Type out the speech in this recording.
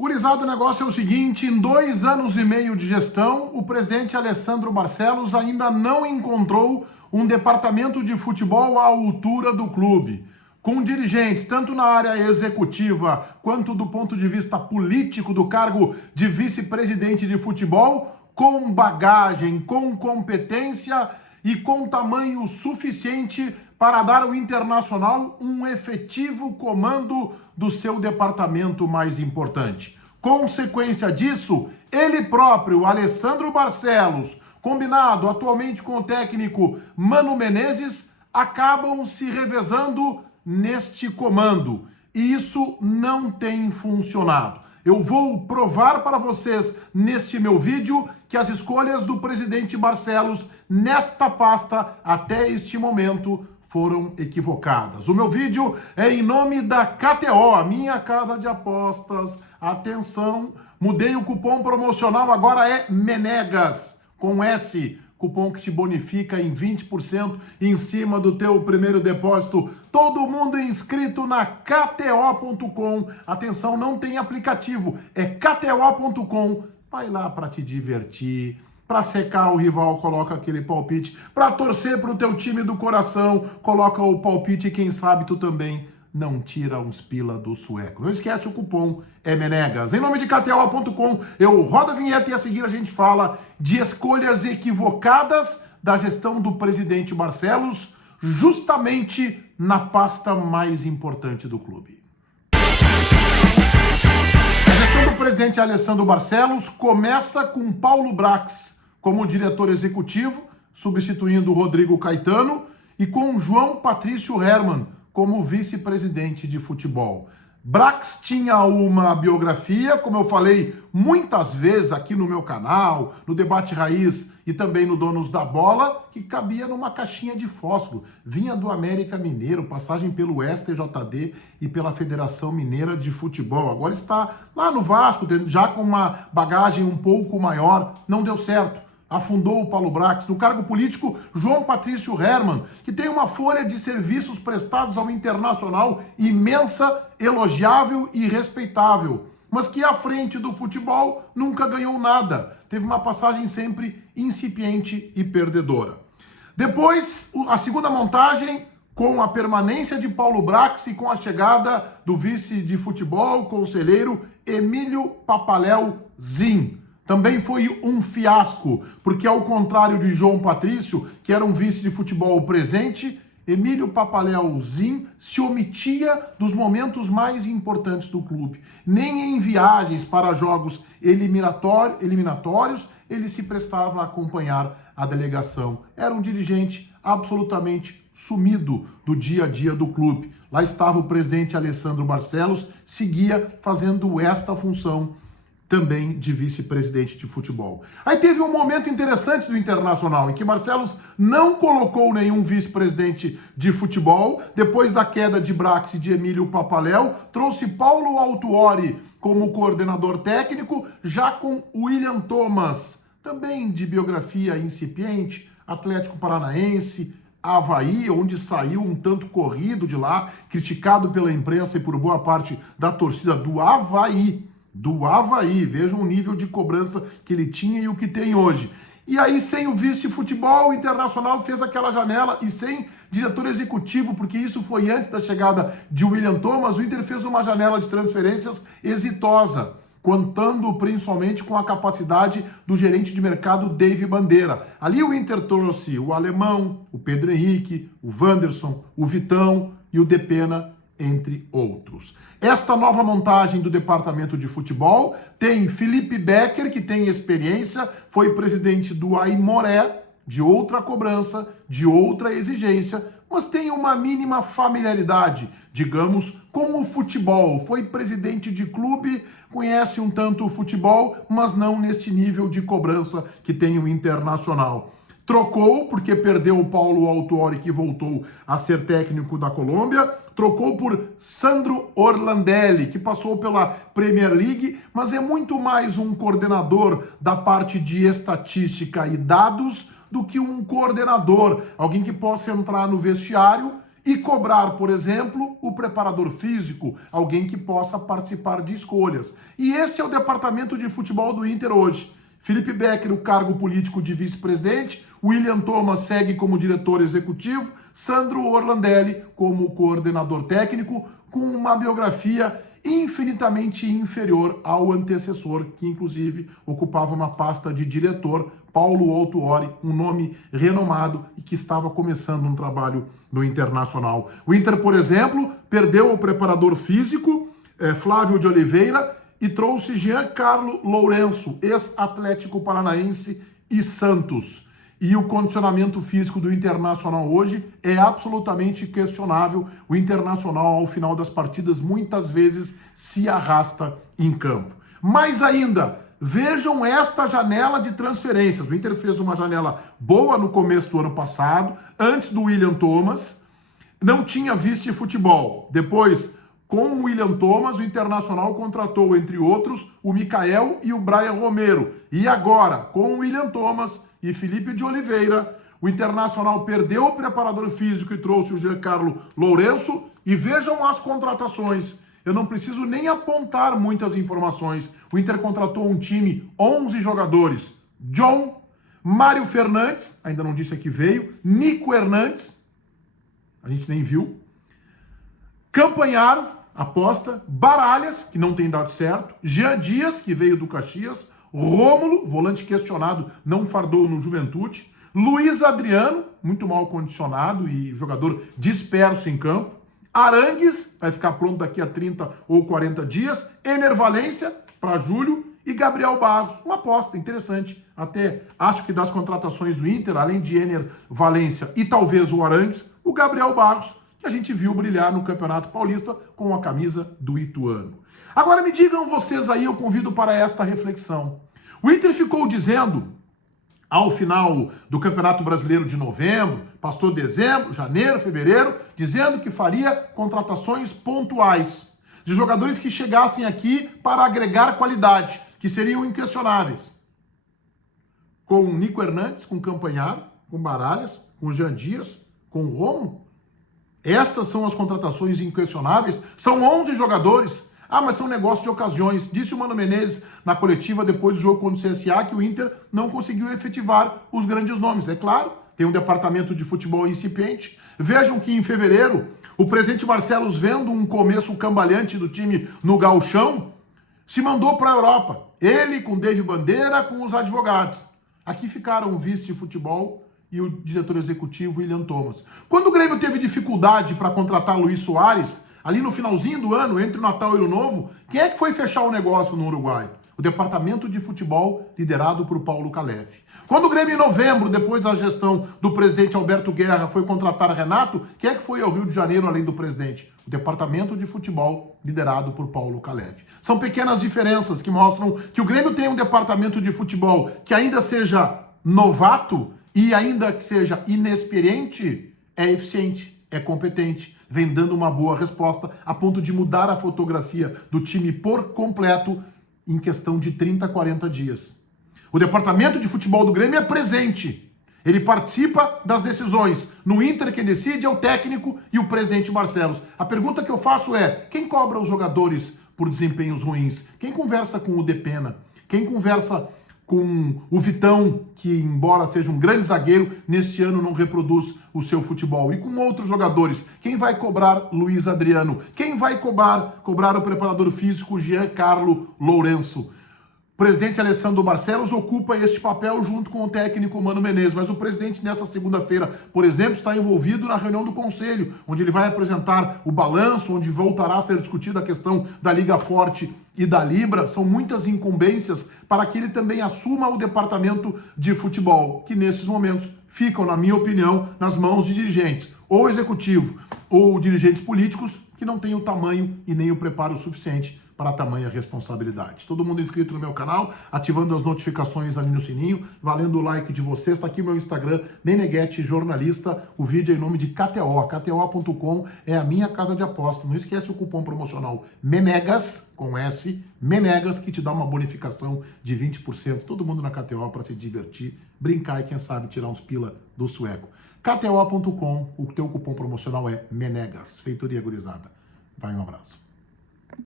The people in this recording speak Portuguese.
Gurizada, o negócio é o seguinte, em 2 anos e meio de gestão, o presidente Alessandro Barcelos ainda não encontrou um departamento de futebol à altura do clube, com dirigentes, tanto na área executiva quanto do ponto de vista político do cargo de vice-presidente de futebol, com bagagem, com competência e com tamanho suficiente para dar ao Internacional um efetivo comando do seu departamento mais importante. Consequência disso, ele próprio, Alessandro Barcelos, combinado atualmente com o técnico Mano Menezes, acabam se revezando neste comando. E isso não tem funcionado. Eu vou provar para vocês neste meu vídeo que as escolhas do presidente Barcelos nesta pasta até este momento foram equivocadas. O meu vídeo é em nome da KTO, a minha casa de apostas. Atenção, mudei o cupom promocional, agora é Menegas, com S, cupom que te bonifica em 20% em cima do teu primeiro depósito. Todo mundo inscrito na KTO.com. Atenção, não tem aplicativo, é KTO.com. Vai lá para te divertir. Para secar o rival, coloca aquele palpite. Para torcer para o teu time do coração, coloca o palpite e quem sabe tu também não tira uns pila do sueco. Não esquece, o cupom é Menegas. Em nome de KTO.com, eu rodo a vinheta e a seguir a gente fala de escolhas equivocadas da gestão do presidente Barcelos, justamente na pasta mais importante do clube. A gestão do presidente Alessandro Barcelos começa com Paulo Brax como diretor executivo, substituindo o Rodrigo Caetano, e com João Patrício Herman como vice-presidente de futebol. Brax tinha uma biografia, como eu falei muitas vezes aqui no meu canal, no Debate Raiz e também no Donos da Bola, que cabia numa caixinha de fósforo. Vinha do América Mineiro, passagem pelo STJD e pela Federação Mineira de Futebol. Agora está lá no Vasco, já com uma bagagem um pouco maior. Não deu certo. Afundou o Paulo Brax. No cargo político, João Patrício Herman, que tem uma folha de serviços prestados ao Internacional imensa, elogiável e respeitável, mas que à frente do futebol nunca ganhou nada. Teve uma passagem sempre incipiente e perdedora. Depois, a segunda montagem, com a permanência de Paulo Brax e com a chegada do vice de futebol, conselheiro Emílio Papaléu Zin. Também foi um fiasco, porque ao contrário de João Patrício, que era um vice de futebol presente, Emílio Papaléu Zin se omitia dos momentos mais importantes do clube. Nem em viagens para jogos eliminatórios ele se prestava a acompanhar a delegação. Era um dirigente absolutamente sumido do dia a dia do clube. Lá estava o presidente Alessandro Barcelos, seguia fazendo esta função também de vice-presidente de futebol. Aí teve um momento interessante do Internacional, em que Barcelos não colocou nenhum vice-presidente de futebol, depois da queda de Brax e de Emílio Papaléu, trouxe Paulo Autuori como coordenador técnico, já com William Thomas, também de biografia incipiente, Atlético Paranaense, Avaí, onde saiu um tanto corrido de lá, criticado pela imprensa e por boa parte da torcida do Avaí. Vejam o nível de cobrança que ele tinha e o que tem hoje. E aí, sem o vice de futebol, o Internacional fez aquela janela e sem diretor executivo, porque isso foi antes da chegada de William Thomas, o Inter fez uma janela de transferências exitosa, contando principalmente com a capacidade do gerente de mercado Dave Bandeira. Ali o Inter trouxe o Alemão, o Pedro Henrique, o Wanderson, o Vitão e o Depena, entre outros. Esta nova montagem do departamento de futebol tem Felipe Becker, que tem experiência, foi presidente do Aimoré, de outra cobrança, de outra exigência, mas tem uma mínima familiaridade, digamos, com o futebol. Foi presidente de clube, conhece um tanto o futebol, mas não neste nível de cobrança que tem o Internacional. Trocou, porque perdeu o Paulo Autuori, que voltou a ser técnico da Colômbia. Trocou por Sandro Orlandelli, que passou pela Premier League, mas é muito mais um coordenador da parte de estatística e dados do que um coordenador, alguém que possa entrar no vestiário e cobrar, por exemplo, o preparador físico, alguém que possa participar de escolhas. E esse é o departamento de futebol do Inter hoje. Felipe Becker, o cargo político de vice-presidente, William Thomas segue como diretor executivo, Sandro Orlandelli como coordenador técnico, com uma biografia infinitamente inferior ao antecessor, que inclusive ocupava uma pasta de diretor, Paulo Autuori, um nome renomado e que estava começando um trabalho no Internacional. O Inter, por exemplo, perdeu o preparador físico, Flávio de Oliveira, e trouxe Giancarlo Lourenço, ex-Atlético Paranaense e Santos. E o condicionamento físico do Internacional hoje é absolutamente questionável. O Internacional, ao final das partidas, muitas vezes se arrasta em campo. Mais ainda, vejam esta janela de transferências. O Inter fez uma janela boa no começo do ano passado, antes do William Thomas, não tinha vice-futebol. Depois, com o William Thomas, o Internacional contratou, entre outros, o Mikael e o Brian Romero. E agora, com o William Thomas e Felipe de Oliveira, o Internacional perdeu o preparador físico e trouxe o Giancarlo Lourenço. E vejam as contratações. Eu não preciso nem apontar muitas informações. O Inter contratou um time, 11 jogadores. John, Mário Fernandes, ainda não disse a que veio, Nico Hernandes, a gente nem viu, Campanharo, aposta, Baralhas, que não tem dado certo, Jean Dias, que veio do Caxias, Rômulo, volante questionado, não fardou no Juventude, Luiz Adriano, muito mal condicionado e jogador disperso em campo, Arangues, vai ficar pronto daqui a 30 ou 40 dias, Ener Valencia, para julho, e Gabriel Barros, uma aposta interessante. Até acho que das contratações do Inter, além de Ener Valencia e talvez o Arangues, o Gabriel Barros, que a gente viu brilhar no Campeonato Paulista com a camisa do Ituano. Agora me digam vocês aí, eu convido para esta reflexão. O Inter ficou dizendo, ao final do Campeonato Brasileiro de novembro, passou dezembro, janeiro, fevereiro, dizendo que faria contratações pontuais, de jogadores que chegassem aqui para agregar qualidade, que seriam inquestionáveis. Com o Nico Hernandes, com Campanharo, com Baralhas, com Jean Dias, com Romo. Estas são as contratações inquestionáveis. São 11 jogadores. Ah, mas são negócio de ocasiões. Disse o Mano Menezes na coletiva depois do jogo contra o CSA que o Inter não conseguiu efetivar os grandes nomes. É claro, tem um departamento de futebol incipiente. Vejam que em fevereiro, o presidente Barcelos, vendo um começo cambaleante do time no gauchão, se mandou para a Europa. Ele com David Bandeira, com os advogados. Aqui ficaram o vice de futebol e o diretor executivo William Thomas. Quando o Grêmio teve dificuldade para contratar Luiz Soares, ali no finalzinho do ano, entre o Natal e o Ano Novo, quem é que foi fechar o negócio no Uruguai? O departamento de futebol liderado por Paulo Calef. Quando o Grêmio, em novembro, depois da gestão do presidente Alberto Guerra, foi contratar Renato, quem é que foi ao Rio de Janeiro além do presidente? O departamento de futebol liderado por Paulo Calef. São pequenas diferenças que mostram que o Grêmio tem um departamento de futebol que ainda seja novato e ainda que seja inexperiente, é eficiente, é competente, vem dando uma boa resposta a ponto de mudar a fotografia do time por completo em questão de 30, 40 dias. O departamento de futebol do Grêmio é presente. Ele participa das decisões. No Inter, quem decide é o técnico e o presidente Barcelos. A pergunta que eu faço é, quem cobra os jogadores por desempenhos ruins? Quem conversa com o Depena? Quem conversa com o Vitão, que embora seja um grande zagueiro, neste ano não reproduz o seu futebol? E com outros jogadores? Quem vai cobrar Luiz Adriano? Quem vai cobrar o preparador físico Giancarlo Lourenço? O presidente Alessandro Barcelos ocupa este papel junto com o técnico Mano Menezes, mas o presidente nessa segunda-feira, por exemplo, está envolvido na reunião do Conselho, onde ele vai apresentar o balanço, onde voltará a ser discutida a questão da Liga Forte e da Libra. São muitas incumbências para que ele também assuma o departamento de futebol, que nesses momentos ficam, na minha opinião, nas mãos de dirigentes, ou executivo, ou dirigentes políticos, que não têm o tamanho e nem o preparo suficiente para tamanha responsabilidade. Todo mundo inscrito no meu canal, ativando as notificações ali no sininho, valendo o like de vocês. Está aqui o meu Instagram, Meneghetti Jornalista. O vídeo é em nome de KTO. KTO.com é a minha casa de aposta. Não esquece o cupom promocional MENEGAS, com S, MENEGAS, que te dá uma bonificação de 20%. Todo mundo na KTO para se divertir, brincar e, quem sabe, tirar uns pila do sueco. KTO.com, o teu cupom promocional é MENEGAS. Feitoria gurizada. Vai, um abraço.